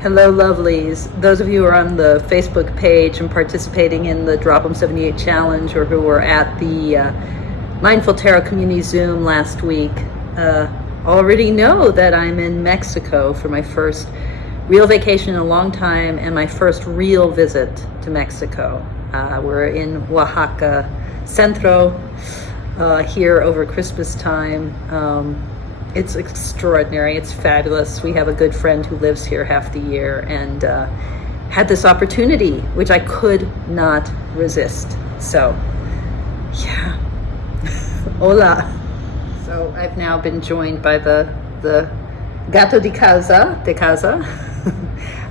Hello, lovelies. Those of you who are on the Facebook page and participating in the Drop 'em 78 challenge, or who were at the Mindful Tarot Community Zoom last week, already know that I'm in Mexico for my first real vacation in a long time and my first real visit to Mexico. We're in Oaxaca Centro here over Christmas time. It's extraordinary. It's fabulous. We have a good friend who lives here half the year and had this opportunity, which I could not resist. So, yeah. Hola. So I've now been joined by the gato de casa.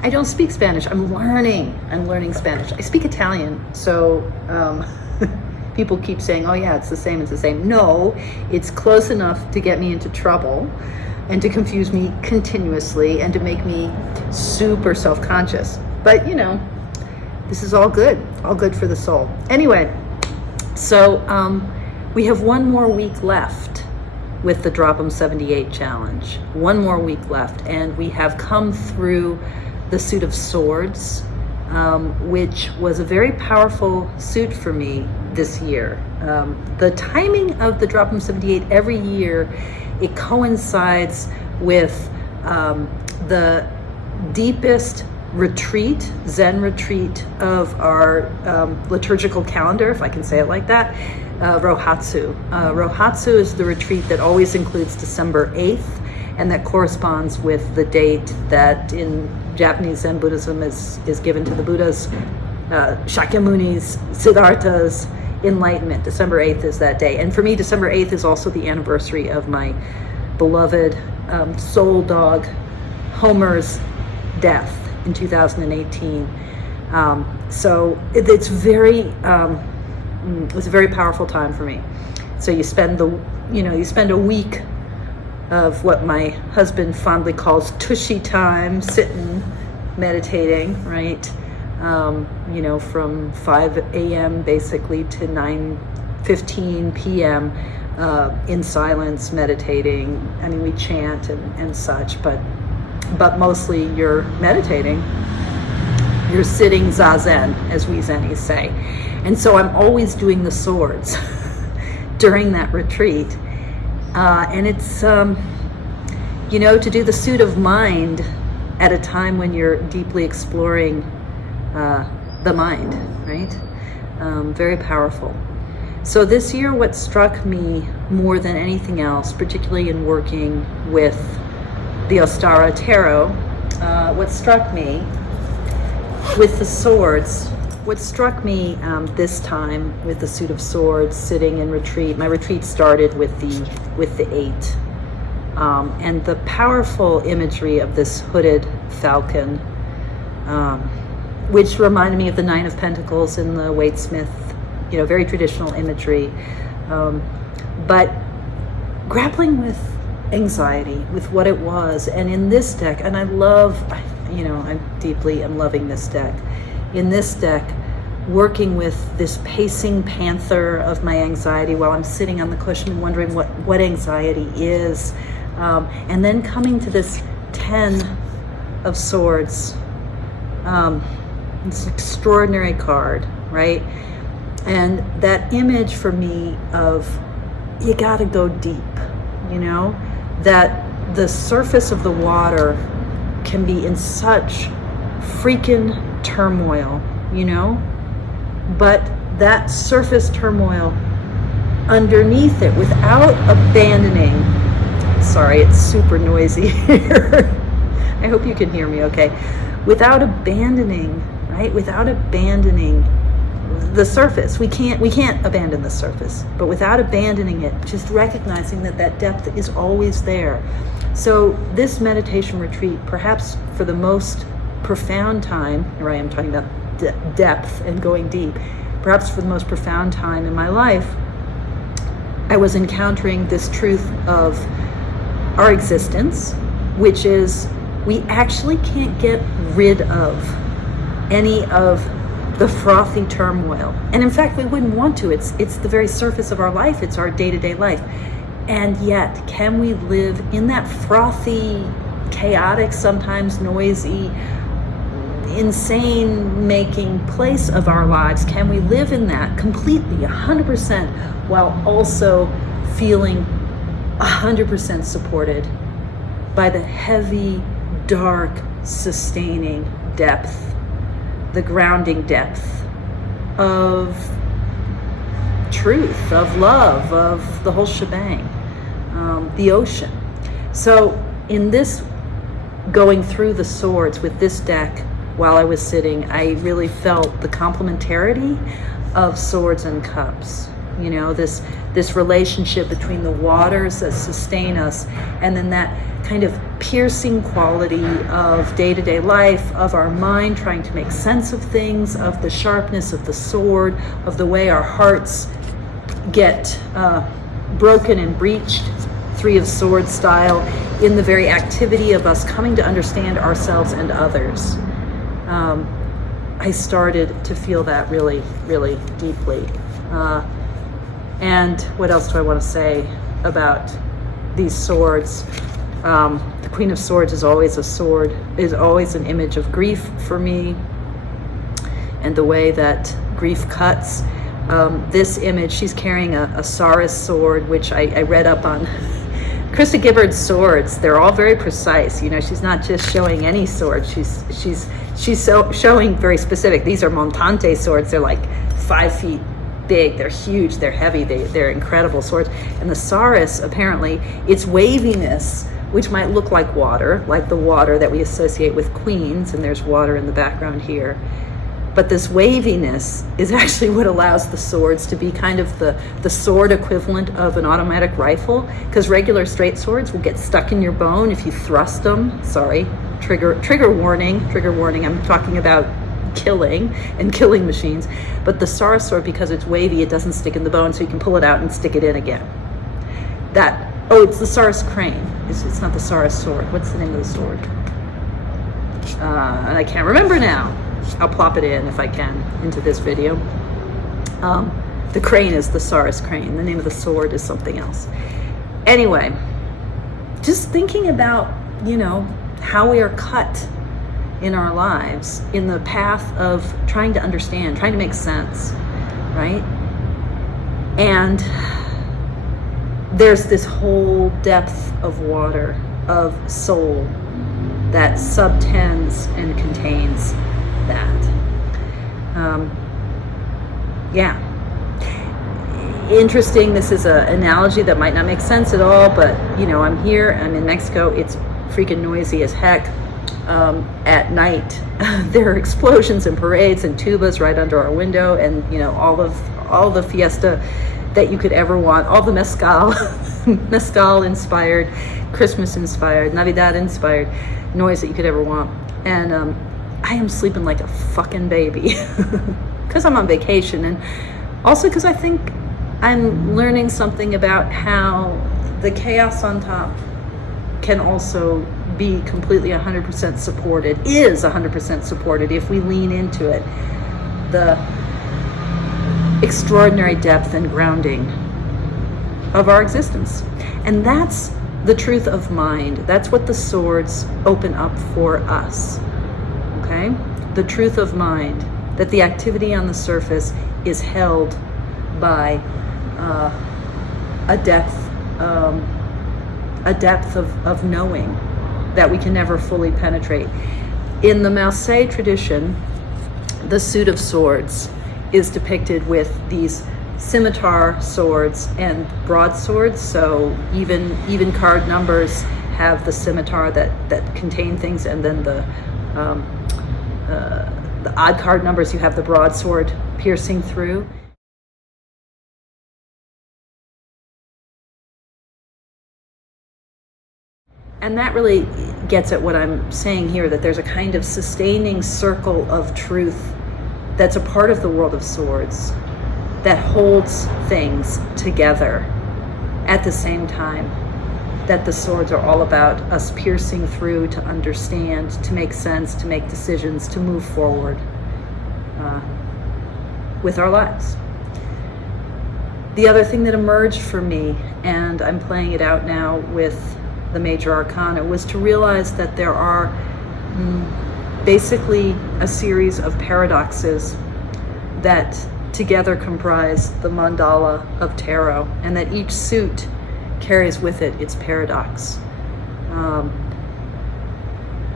I don't speak Spanish. I'm learning Spanish. I speak Italian. So people keep saying, oh yeah, it's the same. No, it's close enough to get me into trouble and to confuse me continuously and to make me super self-conscious. But you know, this is all good for the soul. Anyway, so we have one more week left with the Drop 'em 78 challenge. One more week left, and we have come through the suit of swords, which was a very powerful suit for me this year. The timing of the Drop 'em 78 every year, it coincides with the deepest retreat, Zen retreat of our liturgical calendar, if I can say it like that, Rohatsu. Rohatsu is the retreat that always includes December 8th, and that corresponds with the date that in Japanese Zen Buddhism is given to the Buddhas, Shakyamuni's, Siddhartha's enlightenment. December 8th is that day. And for me, December 8th is also the anniversary of my beloved soul dog, Homer's death in 2018. So it's a very powerful time for me. So you spend a week of what my husband fondly calls tushy time, sitting, meditating, right? From 5 a.m. basically to 9:15 p.m. In silence, meditating. I mean, we chant and such, but mostly you're meditating. You're sitting zazen, as we Zenis say. And so I'm always doing the swords during that retreat. And it's, to do the suit of mind at a time when you're deeply exploring the mind, right? Very powerful. So this year, what struck me more than anything else, particularly in working with the Ostara Tarot, what struck me with the swords, this time with the suit of swords, sitting in retreat. My retreat started with the 8, and the powerful imagery of this hooded falcon, which reminded me of the 9 of Pentacles in the Waite-Smith, very traditional imagery, but grappling with anxiety, with what it was. And in this deck, and I'm loving this deck. In this deck, working with this pacing panther of my anxiety while I'm sitting on the cushion wondering what anxiety is, and then coming to this 10 of Swords, this extraordinary card, right? And that image for me of, you gotta go deep, that the surface of the water can be in such freaking turmoil, but that surface turmoil underneath it, without abandoning, sorry, it's super noisy here. I hope you can hear me okay. Without abandoning, right? Without abandoning the surface. We can't abandon the surface, but without abandoning it, just recognizing that depth is always there. So this meditation retreat, perhaps for the most profound time, here I am talking about depth and going deep, perhaps for the most profound time in my life, I was encountering this truth of our existence, which is we actually can't get rid of any of the frothy turmoil. And in fact, we wouldn't want to. It's the very surface of our life. It's our day-to-day life. And yet, can we live in that frothy chaotic, sometimes noisy, insane making place of our lives? Can we live in that completely, 100%, while also feeling 100% supported by the heavy, dark, sustaining depth, the grounding depth of truth, of love, of the whole shebang, the ocean? So in this, going through the swords with this deck while I was sitting, I really felt the complementarity of swords and cups. You know, this relationship between the waters that sustain us, and then that kind of piercing quality of day-to-day life, of our mind trying to make sense of things, of the sharpness of the sword, of the way our hearts get broken and breached, Three of Swords style, in the very activity of us coming to understand ourselves and others. I started to feel that really, really deeply. And what else do I want to say about these swords? The Queen of Swords is always a sword, is always an image of grief for me, and the way that grief cuts. This image, she's carrying a Saris sword, which I read up on. Krista Gibbard's swords, they're all very precise. You know, she's not just showing any sword. She's showing very specific. These are Montante swords. They're like 5 feet big. They're huge. They're heavy. They're incredible swords. And the Saris, apparently, its waviness, which might look like water, like the water that we associate with queens, and there's water in the background here. But this waviness is actually what allows the swords to be kind of the sword equivalent of an automatic rifle, because regular straight swords will get stuck in your bone if you thrust them. Sorry, trigger warning, I'm talking about killing and killing machines. But the Saris sword, because it's wavy, it doesn't stick in the bone, so you can pull it out and stick it in again. It's the Saris crane. It's not the Saris sword. What's the name of the sword? And I can't remember now. I'll plop it in if I can into this video. The crane is the Saris crane. The name of the sword is something else. Anyway, just thinking about, you know, how we are cut in our lives in the path of trying to understand, trying to make sense, right? And there's this whole depth of water, of soul, that subtends and contains that. Interesting. This is an analogy that might not make sense at all, but you know, I'm in Mexico. It's freaking noisy as heck. At night, there are explosions and parades and tubas right under our window, and you know, all the fiesta that you could ever want, all the mezcal inspired, Christmas inspired, Navidad inspired noise that you could ever want. And I am sleeping like a fucking baby because I'm on vacation, and also because I think I'm learning something about how the chaos on top can also be completely 100% supported, is 100% supported if we lean into it. The extraordinary depth and grounding of our existence. And that's the truth of mind. That's what the swords open up for us. Okay? The truth of mind, that the activity on the surface is held by a depth of knowing that we can never fully penetrate. In the Messiest tradition, the suit of swords is depicted with these scimitar swords and broadswords. So even card numbers have the scimitar that contain things, and then the odd card numbers, you have the broadsword piercing through. And that really gets at what I'm saying here, that there's a kind of sustaining circle of truth that's a part of the world of swords that holds things together at the same time that the swords are all about us piercing through to understand, to make sense, to make decisions, to move forward with our lives. The other thing that emerged for me, and I'm playing it out now with the major arcana, was to realize that there are basically a series of paradoxes that together comprise the mandala of tarot, and that each suit carries with it its paradox.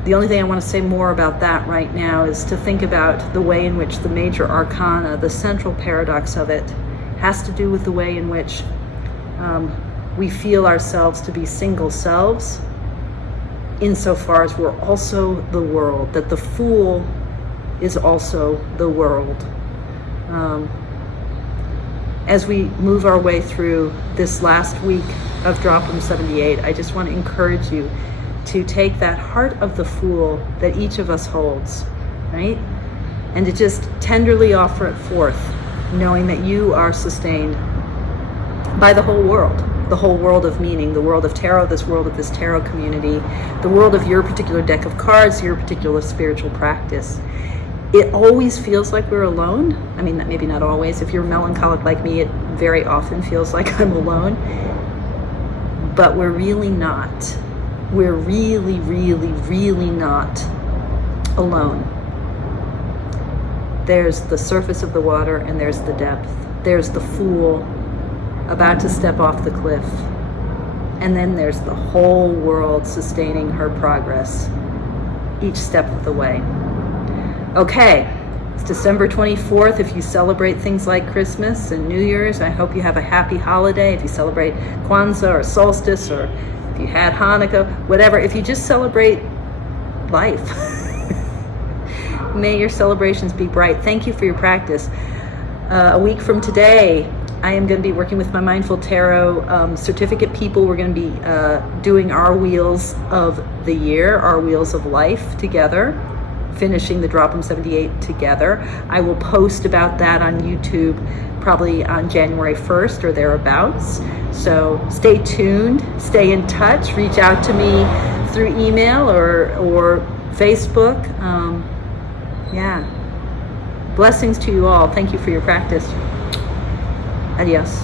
The only thing I want to say more about that right now is to think about the way in which the major arcana, the central paradox of it, has to do with the way in which we feel ourselves to be single selves, insofar as we're also the world, that the Fool is also the world. As we move our way through this last week of Drop'em 78, I just want to encourage you to take that heart of the Fool that each of us holds, right? And to just tenderly offer it forth, knowing that you are sustained by the whole world of meaning, the world of tarot, this world of this tarot community, the world of your particular deck of cards, your particular spiritual practice. It always feels like we're alone. I mean, maybe not always. If you're melancholic like me, it very often feels like I'm alone. But we're really not. We're really, really, really not alone. There's the surface of the water and there's the depth. There's the Fool about to step off the cliff. And then there's the whole world sustaining her progress each step of the way. Okay, it's December 24th. If you celebrate things like Christmas and New Year's, I hope you have a happy holiday. If you celebrate Kwanzaa or solstice, or if you had Hanukkah, whatever, if you just celebrate life, may your celebrations be bright. Thank you for your practice. A week from today, I am going to be working with my Mindful Tarot certificate people. We're going to be doing our wheels of the year, our wheels of life together, finishing the Drop'em 78 together. I will post about that on YouTube probably on January 1st or thereabouts. So stay tuned, stay in touch, reach out to me through email or Facebook. Yeah. Blessings to you all. Thank you for your practice. Adios.